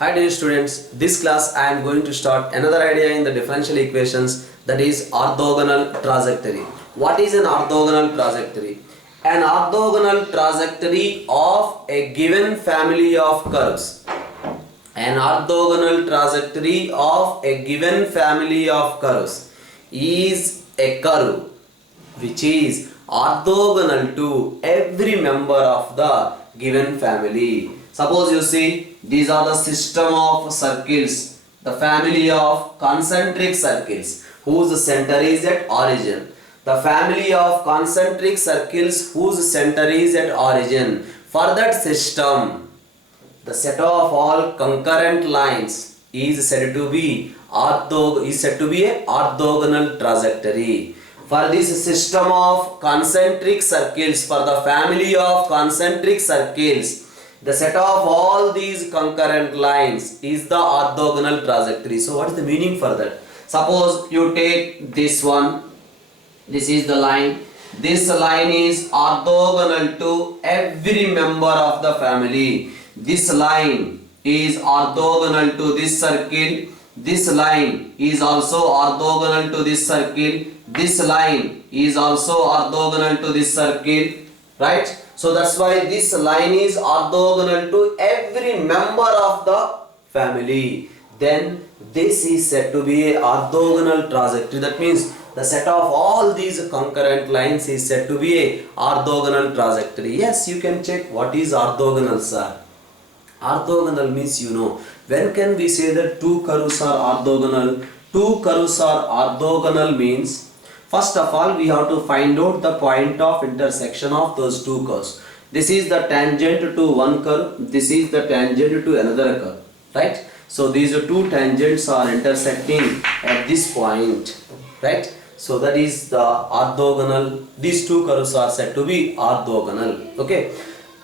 Hi dear students, this class I am going to start another idea in the differential equations, that is orthogonal trajectory. What is an orthogonal trajectory? An orthogonal trajectory of a given family of curves. An orthogonal trajectory of a given family of curves is a curve which is orthogonal to every member of the given family. Suppose you see, these are the system of circles, the family of concentric circles whose center is at origin. The family of concentric circles whose center is at origin. For that system, the set of all concurrent lines is said to be a orthogonal trajectory. For this system of concentric circles, for the family of concentric circles, the set of all these concurrent lines is the orthogonal trajectory. So what is the meaning for that? Suppose you take this one, this is the line. This line is orthogonal to every member of the family. This line is orthogonal to this circle. This line is also orthogonal to this circle. This line is also orthogonal to this circle, right? So that's why this line is orthogonal to every member of the family. Then this is said to be a orthogonal trajectory. That means the set of all these concurrent lines is said to be a orthogonal trajectory. Yes, you can check what is orthogonal, sir. Orthogonal means when can we say that two curves are orthogonal? Two curves are orthogonal means, first of all, we have to find out the point of intersection of those two curves. This is the tangent to one curve. This is the tangent to another curve, right? So these two tangents are intersecting at this point, right? So that is the orthogonal. These two curves are said to be orthogonal. Okay.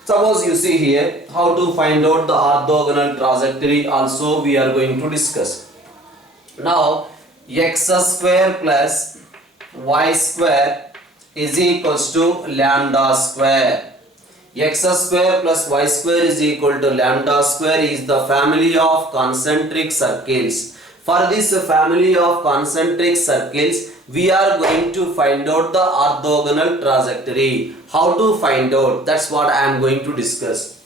Suppose you see here how to find out the orthogonal trajectory. Also we are going to discuss. Now x square plus y square is equals to lambda square. X square plus y square is equal to lambda square is the family of concentric circles. For this family of concentric circles, we are going to find out the orthogonal trajectory. How to find out? That's what I am going to discuss.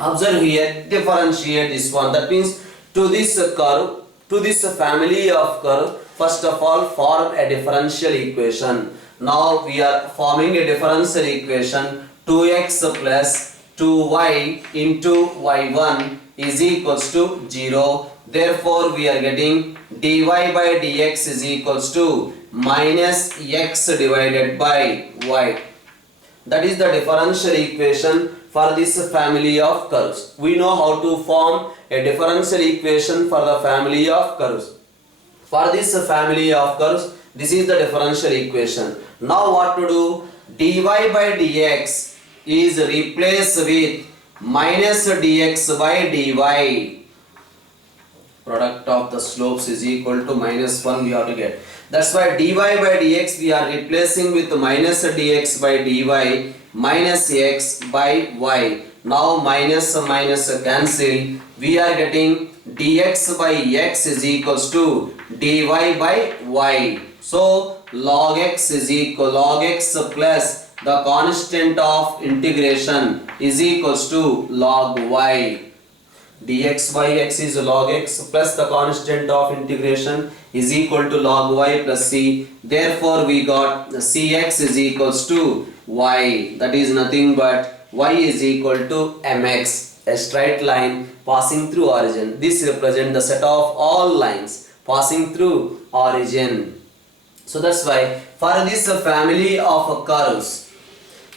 Observe here, differentiate this one. That means to this curve, to this family of curve, first of all form a differential equation. Now we are forming a differential equation. 2x plus 2y into y1 is equals to 0. Therefore we are getting dy by dx is equals to minus x divided by y. That is the differential equation for this family of curves. We know how to form a differential equation for the family of curves. For this family of curves, this is the differential equation. Now what to do? Dy by dx is replaced with minus dx by dy. Product of the slopes is equal to minus 1 we have to get. That's why dy by dx we are replacing with minus dx by dy minus x by y. Now minus cancel. We are getting dx by x is equals to dy by y. So log x is equal log x plus the constant of integration is equals to log y. Dx by x is log x plus the constant of integration is equal to log y plus c. Therefore we got cx is equals to y. That is nothing but y is equal to mx, a straight line passing through origin. This represents the set of all lines passing through origin. So that's why for this family of curves,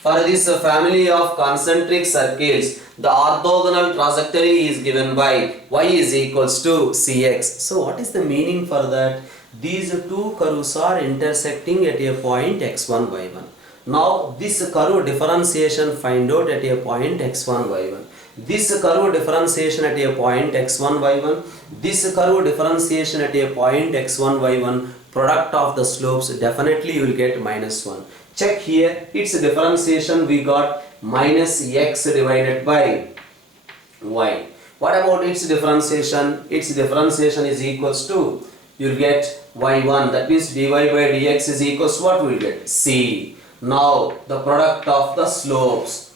for this family of concentric circles, the orthogonal trajectory is given by y is equals to cx. So what is the meaning for that? These two curves are intersecting at a point x1, y1. Now this curve differentiation find out at a point x1, y1. This curve differentiation at a point x1, y1. This curve differentiation at a point x1, y1. Product of the slopes, definitely you will get minus 1. Check here, its differentiation we got minus x divided by y. What about its differentiation? Its differentiation is equals to, you'll get y1, that means dy by dx is equals to what we'll get? C. Now the product of the slopes,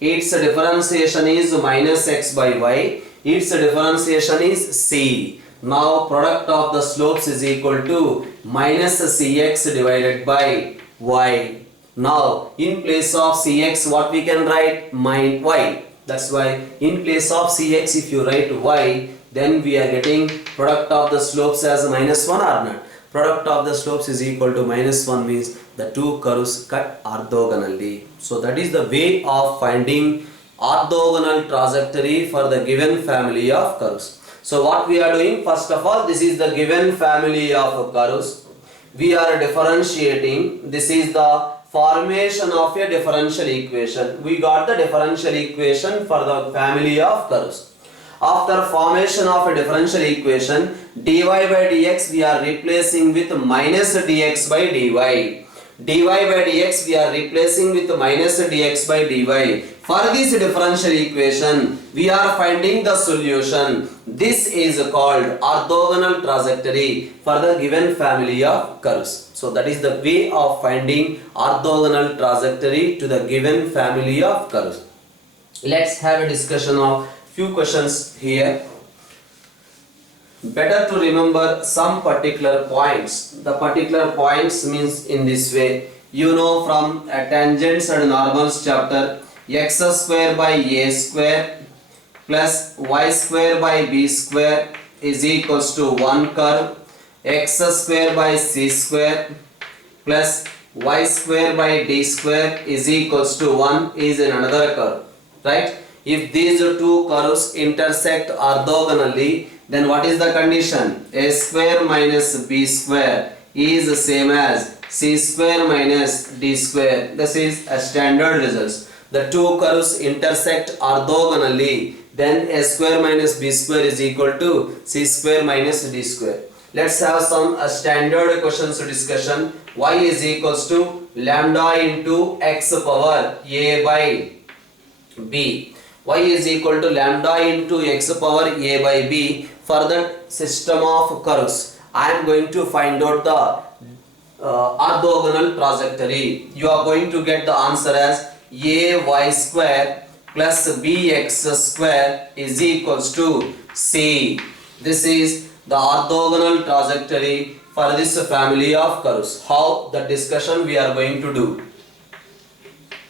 its differentiation is minus x by y, its differentiation is c. Now product of the slopes is equal to minus cx divided by y. Now in place of cx what we can write? Y. That's why in place of cx if you write y, then we are getting product of the slopes as minus 1 or not. Product of the slopes is equal to minus 1 means the two curves cut orthogonally. So that is the way of finding orthogonal trajectory for the given family of curves. So what we are doing, first of all, this is the given family of curves. We are differentiating. This is the formation of a differential equation. We got the differential equation for the family of curves. After formation of a differential equation, dy by dx we are replacing with minus dx by dy. Dy by dx we are replacing with minus dx by dy. For this differential equation, we are finding the solution. This is called orthogonal trajectory for the given family of curves. So that is the way of finding orthogonal trajectory to the given family of curves. Let's have a discussion of few questions here. Better to remember some particular points. The particular points means in this way. You know from tangents and normals chapter, x square by a square plus y square by b square is equals to one curve. X square by c square plus y square by d square is equals to 1 is in another curve. Right? If these two curves intersect orthogonally, then what is the condition? A square minus b square is the same as c square minus d square. This is a standard result. The two curves intersect orthogonally, then a square minus b square is equal to c square minus d square. Let's have some standard questions discussion. Y is equals to lambda into x power a by b. Y is equal to lambda into x power a by b. For the system of curves, I am going to find out the orthogonal trajectory. You are going to get the answer as ay square plus bx square is equals to c. This is the orthogonal trajectory for this family of curves. How the discussion we are going to do?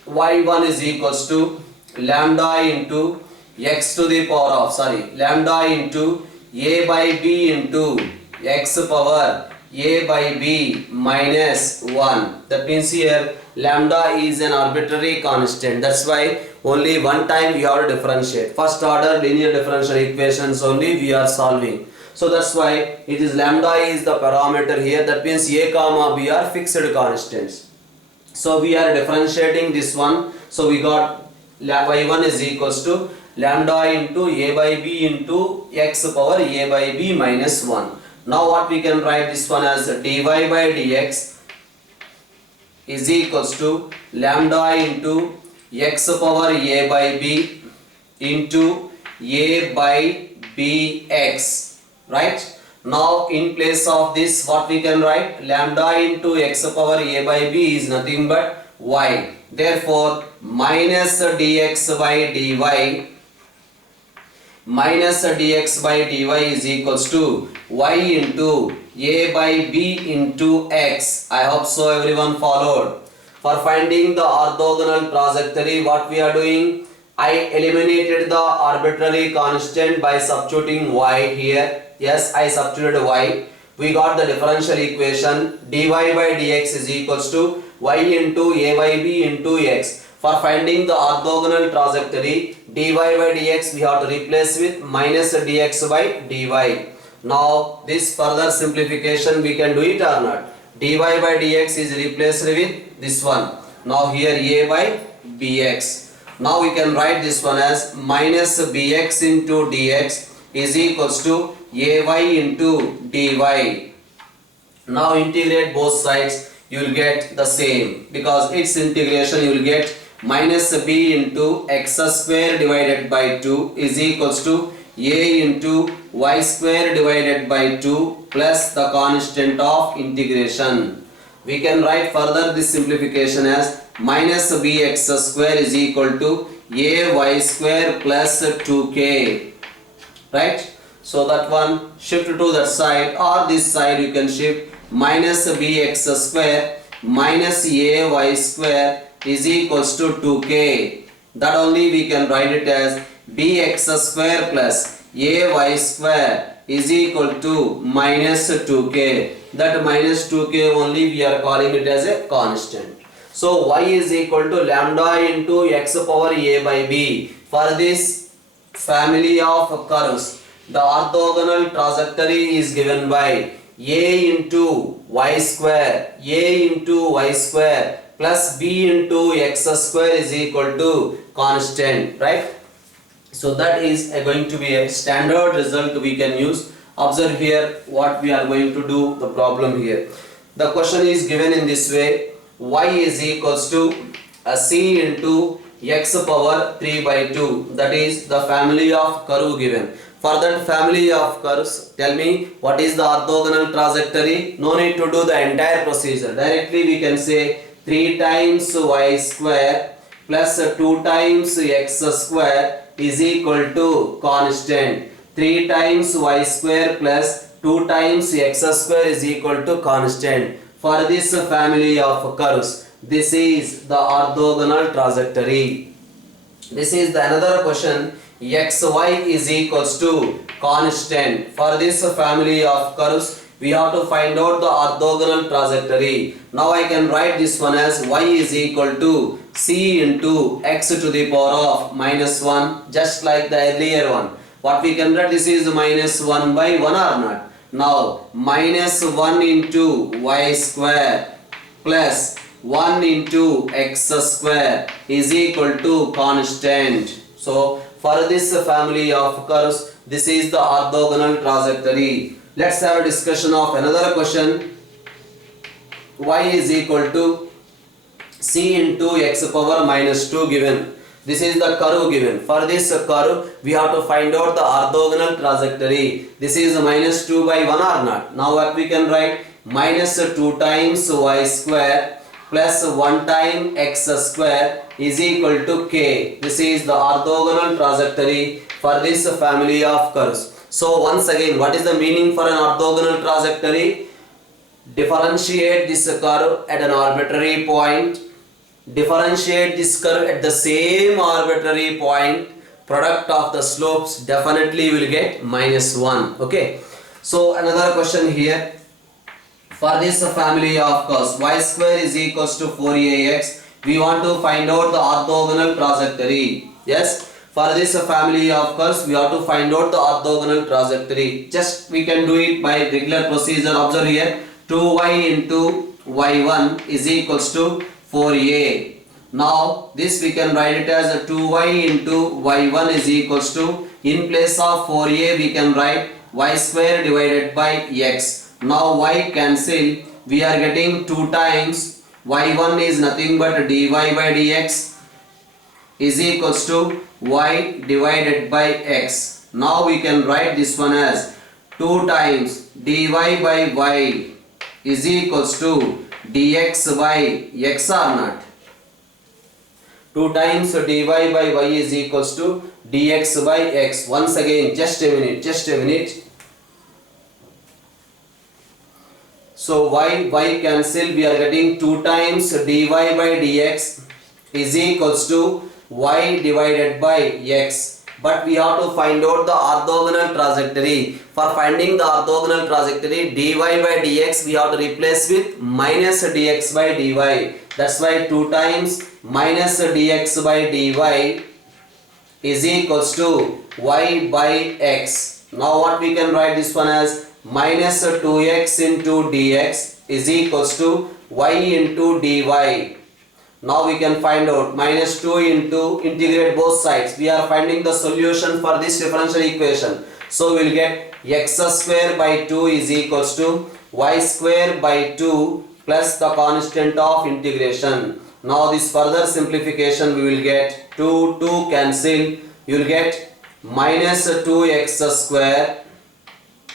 y1 is equals to lambda into x to the power of lambda into a by b into x power a by b minus 1. That means here lambda is an arbitrary constant. That's why only one time we have to differentiate. First order linear differential equations only we are solving. So that's why it is lambda is the parameter here. That means a comma b are fixed constants. So we are differentiating this one. So we got y1 is equals to lambda into a by b into x power a by b minus 1. Now what we can write this one as dy by dx is equals to lambda into x power a by b into a by bx, right? Now in place of this what we can write? Lambda into x power a by b is nothing but y. Therefore minus dx by dy minus dx by dy is equals to y into a by b into x. I hope so everyone followed. For finding the orthogonal trajectory, what we are doing? I eliminated the arbitrary constant by substituting y here. Yes, I substituted y. We got the differential equation dy by dx is equals to y into a by b into x. For finding the orthogonal trajectory, dy by dx we have to replace with minus dx by dy. Now this further simplification we can do it or not? Dy by dx is replaced with this one. Now here a by bx. Now we can write this one as minus bx into dx is equals to ay into dy. Now integrate both sides, you will get the same, because its integration you will get minus b into x square divided by 2 is equals to a into y square divided by 2 plus the constant of integration. We can write further this simplification as minus bx square is equal to a y square plus 2k, right? So that one shift to that side, or this side you can shift. Minus bx square minus a y square is equals to 2k. That only we can write it as bx square plus a y square is equal to minus 2k. That minus 2k only we are calling it as a constant. So y is equal to lambda into x power a by b. For this family of curves, the orthogonal trajectory is given by a into y square plus b into x square is equal to constant, right? So that is going to be a standard result we can use. Observe here what we are going to do, the problem here. The question is given in this way: y is equals to c into x power 3 by 2. That is the family of curve given. For that family of curves, tell me what is the orthogonal trajectory. No need to do the entire procedure. Directly we can say 3 times y square plus 2 times x square is equal to constant. 3 times y square plus 2 times x square is equal to constant. For this family of curves, this is the orthogonal trajectory. This is the another question. xy is equals to constant. For this family of curves, we have to find out the orthogonal trajectory. Now I can write this one as y is equal to c into x to the power of minus 1, just like the earlier one. What we can write, this is minus 1 by 1 or not. Now minus 1 into y square plus 1 into x square is equal to constant. So for this family of curves, this is the orthogonal trajectory. Let's have a discussion of another question. Y is equal to c into x power minus 2 given. This is the curve given. For this curve, we have to find out the orthogonal trajectory. This is minus 2 by 1 or not. Now what we can write? Minus 2 times y square plus 1 time x square is equal to k. This is the orthogonal trajectory for this family of curves. So once again, what is the meaning for an orthogonal trajectory? Differentiate this curve at an arbitrary point. Differentiate this curve at the same arbitrary point. Product of the slopes definitely will get minus 1. Okay. So another question here. For this family of curves, y square is equals to 4ax. We want to find out the orthogonal trajectory. Yes. For this family of curves, we have to find out the orthogonal trajectory. Just we can do it by regular procedure. Observe here. 2y into y1 is equals to 4a. Now this we can write it as a 2y into y1 is equals to, in place of 4a we can write y square divided by x. Now y cancel, we are getting 2 times y1 is nothing but dy by dx is equals to y divided by x. Now we can write this one as 2 times dy by y is equals to dx by x or not. 2 times dy by y is equals to dx by x. Once again, just a minute. So y cancel, we are getting 2 times dy by dx is equals to y divided by x. But we have to find out the orthogonal trajectory. For finding the orthogonal trajectory, dy by dx we have to replace with minus dx by dy. That's why 2 times minus dx by dy is equals to y by x. Now what we can write this one as minus 2x into dx is equals to y into dy. Now we can find out minus 2 into, integrate both sides. We are finding the solution for this differential equation. So we will get x square by 2 is equals to y square by 2 plus the constant of integration. Now this further simplification we will get 2 cancel. You will get minus 2x square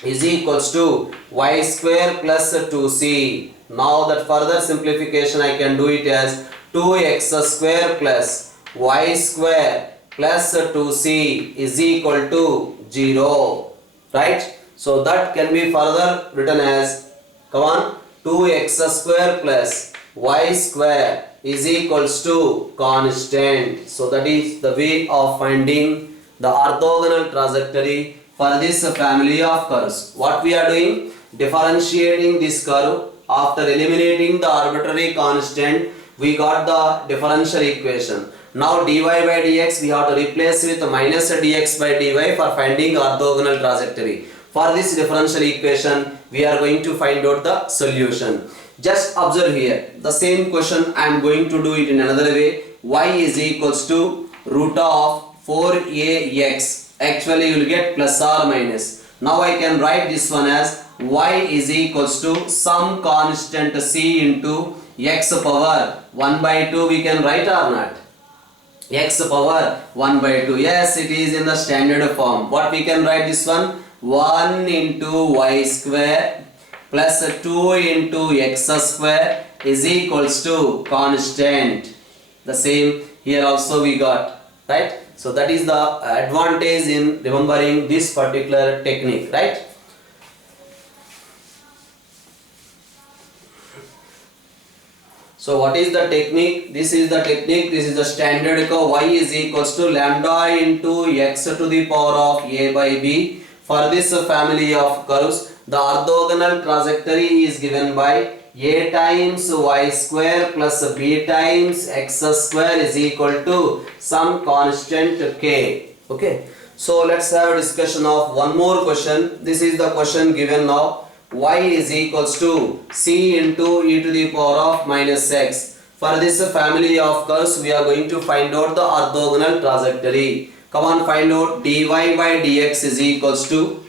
is equals to y square plus 2c. Now that further simplification I can do it as 2x square plus y square plus 2c is equal to 0. Right? So that can be further written as, come on, 2x square plus y square is equals to constant. So that is the way of finding the orthogonal trajectory for this family of curves. What we are doing? Differentiating this curve. After eliminating the arbitrary constant, we got the differential equation. Now dy by dx we have to replace with minus dx by dy for finding orthogonal trajectory. For this differential equation, we are going to find out the solution. Just observe here, the same question I am going to do it in another way. Y is equals to root of 4ax. Actually you will get plus or minus. Now I can write this one as y is equals to some constant c into x power 1 by 2. We can write or not? X power 1 by 2. Yes, it is in the standard form. What we can write this one? 1 into y square plus 2 into x square is equals to constant. The same here also we got, right? So that is the advantage in remembering this particular technique, right? So what is the technique? This is the technique. This is the standard curve. Y is equals to lambda into x to the power of a by b. For this family of curves, the orthogonal trajectory is given by a times y square plus b times x square is equal to some constant k. Okay. So let's have a discussion of one more question. This is the question given now. Y is equals to c into e to the power of minus x. For this family of curves, we are going to find out the orthogonal trajectory. Come on, find out. Dy by dx is equals to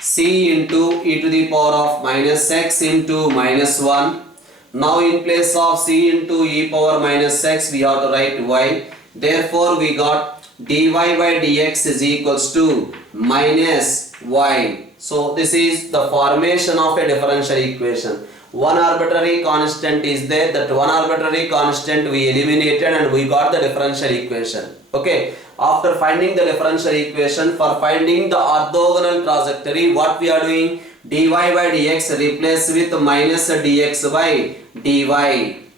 c into e to the power of minus x into minus 1. Now in place of c into e power minus x, we have to write y. Therefore we got dy by dx is equals to minus y. So this is the formation of a differential equation. One arbitrary constant is there. That one arbitrary constant we eliminated and we got the differential equation. Okay. After finding the differential equation, for finding the orthogonal trajectory, what we are doing? Dy by dx replace with minus dx by dy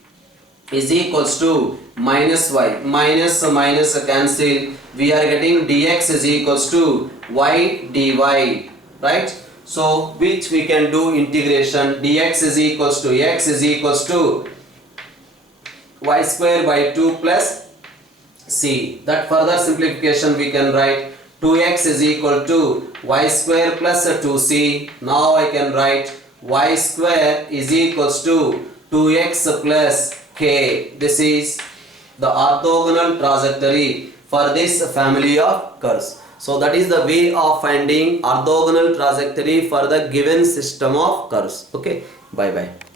is equals to minus y. Minus minus cancel. We are getting dx is equals to y dy. Right? So which we can do integration. Dx is equals to x is equals to y square by 2 plus c. That further simplification we can write 2x is equal to y square plus 2c. Now I can write y square is equals to 2x plus k. This is the orthogonal trajectory for this family of curves. So that is the way of finding orthogonal trajectory for the given system of curves. Okay, bye bye.